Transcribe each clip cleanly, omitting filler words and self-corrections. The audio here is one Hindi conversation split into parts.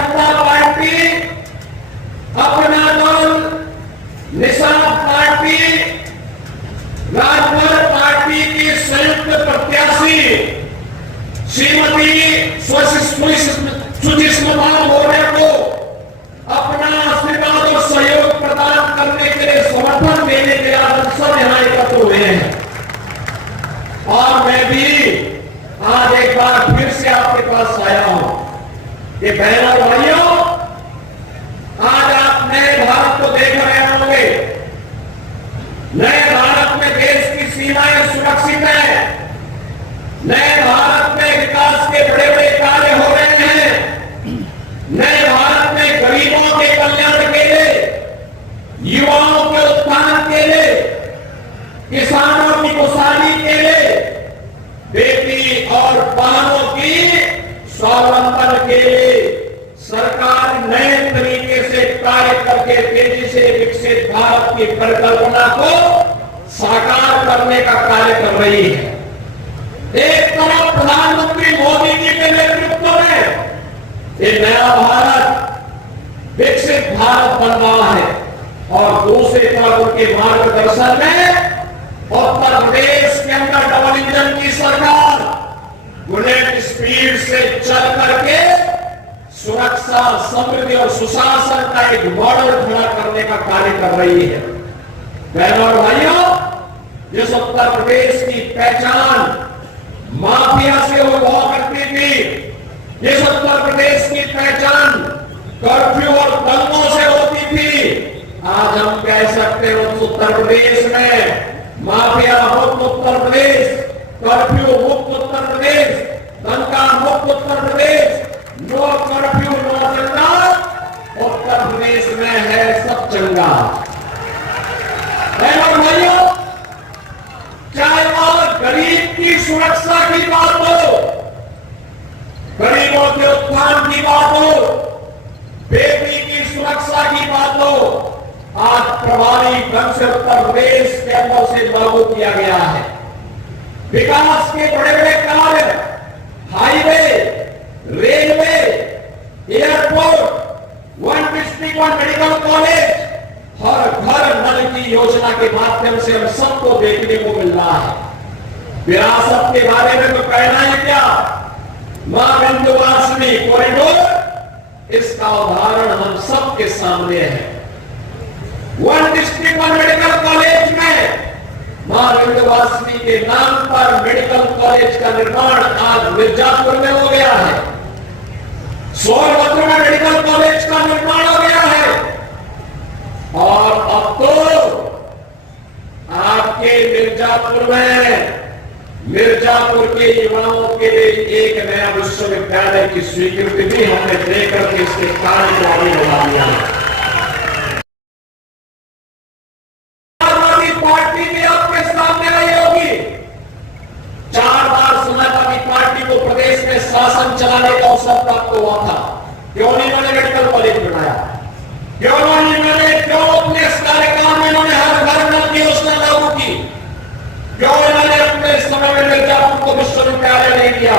जनता पार्टी, अपना दल, निषाद पार्टी, राजभर पार्टी की संयुक्त प्रत्याशी श्रीमती सुचिस्मिता मौर्य को अपना आशीर्वाद और सहयोग प्रदान करने के लिए समर्थन देने के लिए आज सब यहाँ एकत्र हुए हैं। और मैं भी आज एक बार फिर से आपके पास आया हूं कि बहनों और भाइयों, आज आप नए भारत को देख रहे होंगे। नए भारत में देश की सीमाएं सुरक्षित है। नए भारत में विकास के बड़े बड़े कार्य हो रहे हैं। नए भारत में गरीबों के कल्याण के लिए, युवाओं के उत्थान के लिए, किसानों की खुशहाली के लिए, बेटी और बहनों की स्वावलंबन के लिए सरकार नए तरीके से कार्य करके तेजी से विकसित भारत की परिकल्पना को साकार करने का कार्य कर रही है। एक तरफ प्रधानमंत्री मोदी जी के नेतृत्व में ये नया भारत, विकसित भारत बन रहा है और दूसरी तरफ उनके मार्गदर्शन में उत्तर प्रदेश के अंदर डबल इंजन की सरकार बुलेट स्पीड से चल करके सुरक्षा, समृद्धि और सुशासन का एक मॉडल खड़ा करने का कार्य कर रही है। बहनों और भाइयों, जिस उत्तर प्रदेश की पहचान माफिया से हुआ करती थी, जिस उत्तर प्रदेश की पहचान कर्फ्यू और दंगों से होती थी, आज हम कह सकते हैं उस उत्तर प्रदेश में माफिया मुक्त उत्तर प्रदेश, कर्फ्यू मुक्त उत्तर प्रदेश, दंगा मुक्त Uttar Pradesh, no curfew no दंगा उत्तर प्रदेश में है सब चंगा। भाइयों, चाहे वह गरीब की सुरक्षा की बात हो, गरीबों के उत्थान की बात हो, बेटी की सुरक्षा की बात हो, आज प्रभावी ढंग से उत्तर प्रदेश के अंदर से लागू किया गया है। विकास के बड़े बड़े कार्य, highway, railway, airport, one district one medical college, हर घर नल की योजना के माध्यम से हम सबको देखने को मिल रहा है। विरासत के बारे में तो कहना है क्या, मां विंध्यवासिनी कॉरिडोर, इसका उदाहरण हम सबके सामने है। One district one medical college में मां विंध्यवासिनी के नाम पर मेडिकल कॉलेज का निर्माण आज मिर्जापुर में हो गया है। सोनभद्र में मेडिकल कॉलेज का निर्माण हो गया है। और अब तो आपके मिर्जापुर के युवाओं के लिए एक नया विश्वविद्यालय की स्वीकृति भी हमने देकर के इसके कार्य को आगे बढ़ा दिया है। पार्टी भी आपके सामने आई होगी। 4 बार समाजवादी पार्टी को प्रदेश में शासन चलाने का अवसर प्राप्त हुआ था। क्यों नहीं मैंने मेडिकल कॉलेज बनाया? क्यों अपने इस कार्यकाल में इन्होंने हर घर नल की योजना लागू की? क्यों इन्होंने अपने समय में मिर्जापुर को विश्वविद्यालय नहीं दिया?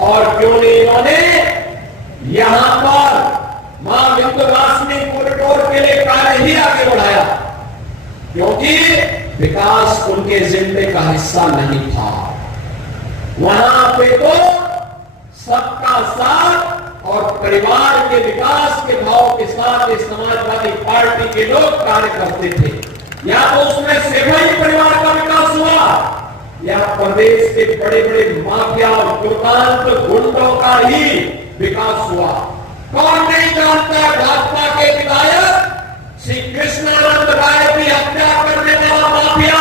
और क्यों नहीं इन्होंने यहां पर मां विंध्यवासिनी कॉरिडोर के लिए कार्य ही आगे बढ़ाया? क्योंकि विकास उनके एजेंडे का हिस्सा नहीं था। वहां पे तो सबका साथ और परिवार के विकास के भाव के साथ इस समाजवादी पार्टी के लोग कार्य करते थे। या तो उसमें सेवाई परिवार का विकास हुआ, या प्रदेश के बड़े बड़े माफिया और दुर्दांत गुंडों का ही विकास हुआ। कौन नहीं जानता भाजपा के विधायक श्री कृष्णानंद राय की हत्या करने वाला माफिया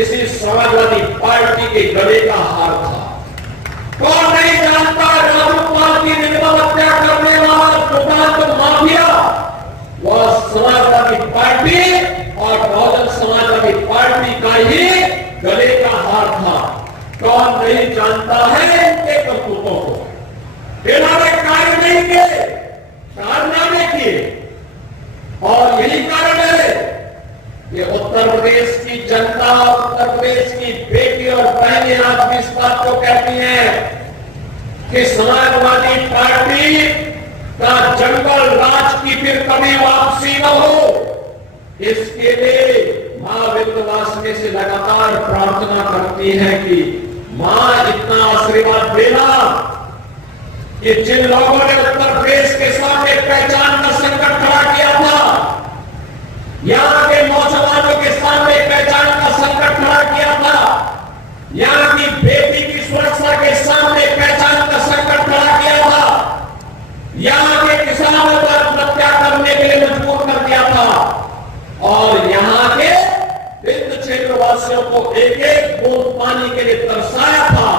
इसी समाजवादी पार्टी के गले का हार था। कौन नहीं जानता राजूपाल की निर्मम हत्या करने वाला दुर्दांत माफिया वह समाजवादी पार्टी और बहुजन समाजवादी पार्टी का ही गले का हार था। कौन नहीं जानता है इनके करतूतों को? इन्होंने कार्य नहीं किए, कारनामे किए। और यही कारण है कि उत्तर प्रदेश की जनता, उत्तर प्रदेश की बेटी और बहनें आज भी इस बात को कहती हैं कि समाजवादी पार्टी का जंगल राज की फिर कभी वापसी न हो, इसके लिए मां विंध्यवासिनी से लगातार प्रार्थना करती है कि मां इतना आशीर्वाद देना कि जिन लोगों ने उत्तर प्रदेश के सामने पहचान का संकट खड़ा किया था, यहां के नौजवानों के सामने पहचान का संकट खड़ा किया था, यहां की बेटी की सुरक्षा के सामने पहचान का संकट खड़ा किया था, यहां के किसानों को आत्महत्या करने के लिए मजबूर कर दिया था और यहां के विंध्य क्षेत्रवासियों को एक एक बूंद पानी के लिए तरसाया था।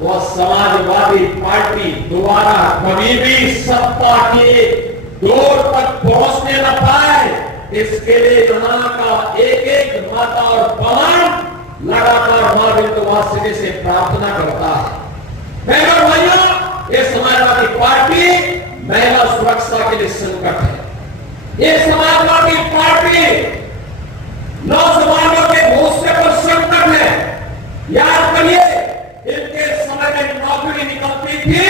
वह समाजवादी पार्टी दोबारा कभी भी सत्ता की दौर तक पहुंचने न पाए, इसके लिए यहां का एक एक माता और बहन लगातार मां विंध्यवासिनी से प्रार्थना करता है। बहनों भाइयों, ये समाजवादी पार्टी महिला सुरक्षा के लिए संकट है। ये समाजवादी पार्टी नौजवानों के भविष्य पर संकट है। याद करिए, इनके समय में नौकरी निकलती थी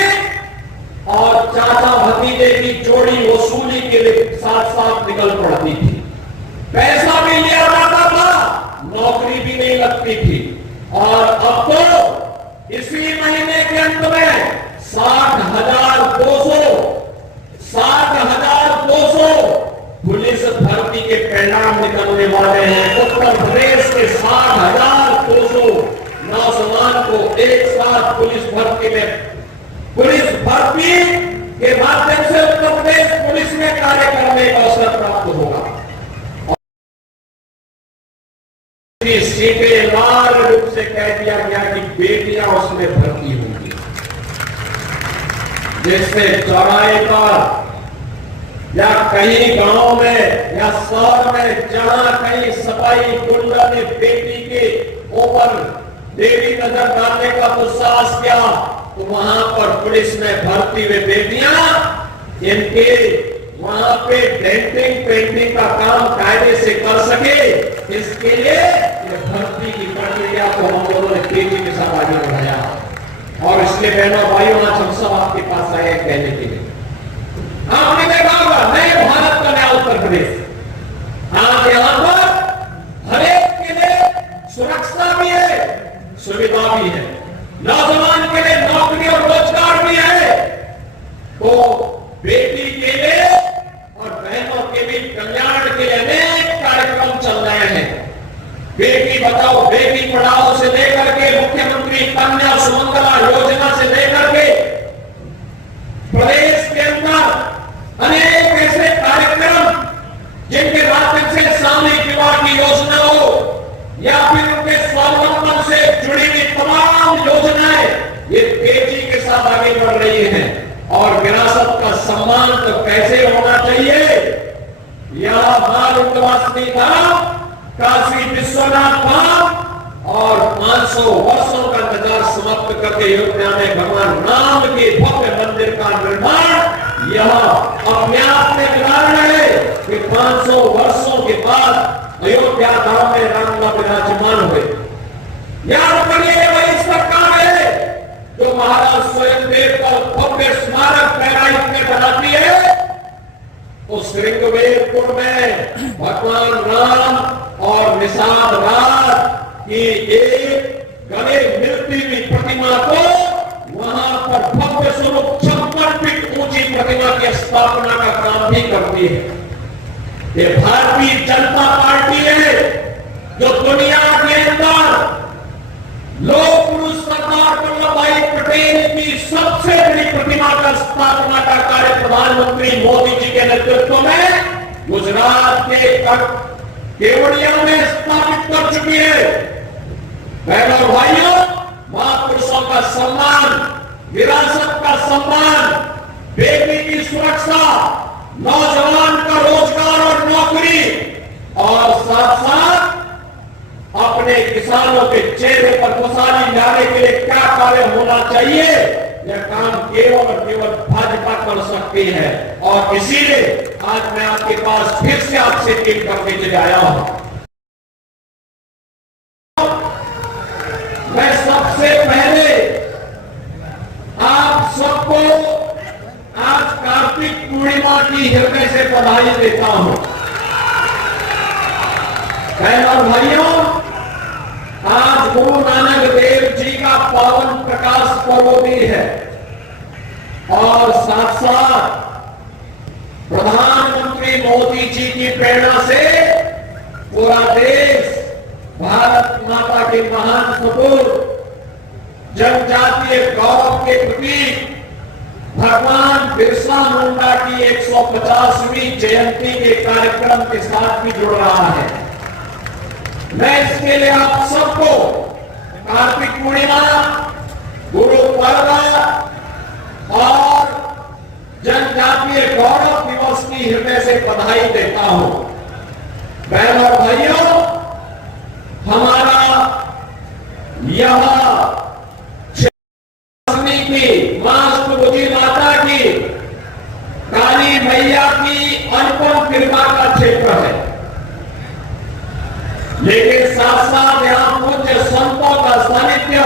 और चाचा भतीजे की जोड़ी वसूली के लिए साथ साथ निकल पड़ती थी, पैसा भी लिया जाता था, नौकरी भी नहीं लगती थी। और अब तो इसी महीने के अंत में 60,200 पुलिस भर्ती के परिणाम निकलने वाले हैं। उत्तर प्रदेश के 60,200 नौजवान को एक साथ पुलिस भर्ती के माध्यम से उत्तर प्रदेश पुलिस में कार्य करने का अवसर प्राप्त होगा। सीटें लाल रूप से कह दिया गया कि बेटियां उसमें भर्ती होंगी, जिससे चौराहे पर या कहीं गांव में या शहर में जहां कहीं सफाई कुंडा ने बेटी के ऊपर देवी नजर डालने का दुस्साहस किया, तो वहां पर पुलिस में भर्ती हुए बेटियां इनके वहां पे डेंटिंग पेंटिंग का काम कायदे से कर सके, इसके लिए भर्ती की प्रक्रिया को हम लोगों ने तेजी के साथ आगे बढ़ाया। और इसलिए बहनों भाइयों, आज हम सब आपके पास आए कहने के लिए, आपने देखा होगा नए भारत का नया उत्तर प्रदेश, आज यहां पर हर एक के लिए सुरक्षा भी है, सुविधा भी है, नौजवान के लिए नौकरी और रोजगार भी है, तो बेटी के लिए और बहनों के भी कल्याण के लिए अनेक कार्यक्रम चल रहे हैं। बेटी बचाओ बेटी पढ़ाओ से लेकर के मुख्यमंत्री कन्या सुमंगला योजना से लेकर के प्रदेश के अंदर अनेक ऐसे कार्यक्रम जिनके माध्यम से सामूहिक विवाह की योजना हो या फिर उनके स्वावलंबन से जुड़ी हुई तमाम योजनाएं ये तेजी के साथ आगे बढ़ रही हैं। और विरासत का सम्मान तो कैसे होना चाहिए, यह मां विंध्यवासिनी धाम, काशी विश्वनाथ धाम और 500 वर्षों का इंतजार समाप्त करके अयोध्या में भगवान राम के भव्य मंदिर का निर्माण यह अपने आप में कारण है कि 500 वर्षों के बाद अयोध्या धाम में राम का विराजमान हुए। याद करिए, वही सरकार है जो महाराज स्वयंदेव का भव्य स्मारक पैराइट में बनाती है। उस श्रृंगवेरपुर में भगवान राम और निषाद राज की एक गले मिलती हुई प्रतिमा को वहां पर भव्य स्वरूप 56 फीट ऊंची प्रतिमा की स्थापना का काम भी करती है। ये भारतीय जनता पार्टी है जो दुनिया के अंदर लोक पुरुष सरदार वल्लभ भाई पटेल की सबसे बड़ी प्रतिमा का स्थापना का कार्य प्रधानमंत्री मोदी जी के नेतृत्व में गुजरात के केवड़िया में स्थापित कर चुकी है। बहनों भाइयों, महापुरुषों का सम्मान, विरासत का सम्मान, बेटी की सुरक्षा, नौजवान का रोजगार और नौकरी और साथ साथ अपने किसानों के चेहरे पर खुशहाली लाने के लिए क्या कार्य होना चाहिए, यह काम केवल और केवल भाजपा कर सकती है। और इसीलिए आज मैं आपके पास फिर से आपसे अपील करने के लिए आया हूं। मैं सबसे पहले आप सबको आज कार्तिक कार्तिक पूर्णिमा की हृदय से बधाई देता हूं। बहनों और भाइयों, आज गुरु नानक देव जी का पावन प्रकाश पर्व भी है और साथ साथ प्रधानमंत्री मोदी जी की प्रेरणा से पूरा देश भारत माता के महान सपूत जनजातीय गौरव के प्रतीक भगवान बिरसा मुंडा की 150वीं जयंती के कार्यक्रम के साथ भी जुड़ रहा है। मैं इसके लिए आप सबको कार्तिक पूर्णिमा, गुरु पर्व और जनजातीय गौरव दिवस की हृदय से बधाई देता हूं। बहनों और भाइयों, हमारा यह की मां माता की काली मैया की अनुपम कृपा का क्षेत्र है, लेकिन साथ साथ यहां पूज्य संतों का सानिध्य,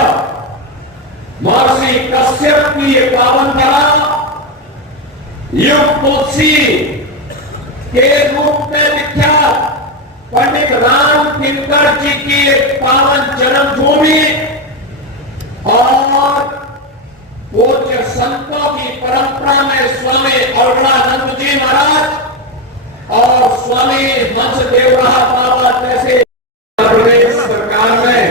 महर्षि कश्यप की ये पावन कला, युग तुलसी के रूप में विख्यात पंडित राम किंकर जी की एक पावन जन्मभूमि और पूज्य संतों की परंपरा में स्वामी अरुणानंद जी महाराज और स्वामी हंसदेव बाबा जैसे प्रदेश सरकार में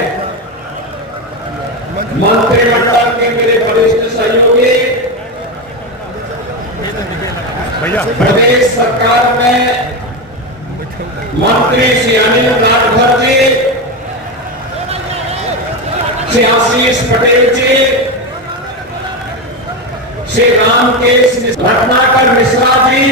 मंत्रिमंडल के मेरे वरिष्ठ सहयोगी, प्रदेश सरकार में मंत्री श्री अनिल राजभर जी, श्री आशीष पटेल जी, श्री रामकेश रत्नाकर मिश्रा जी,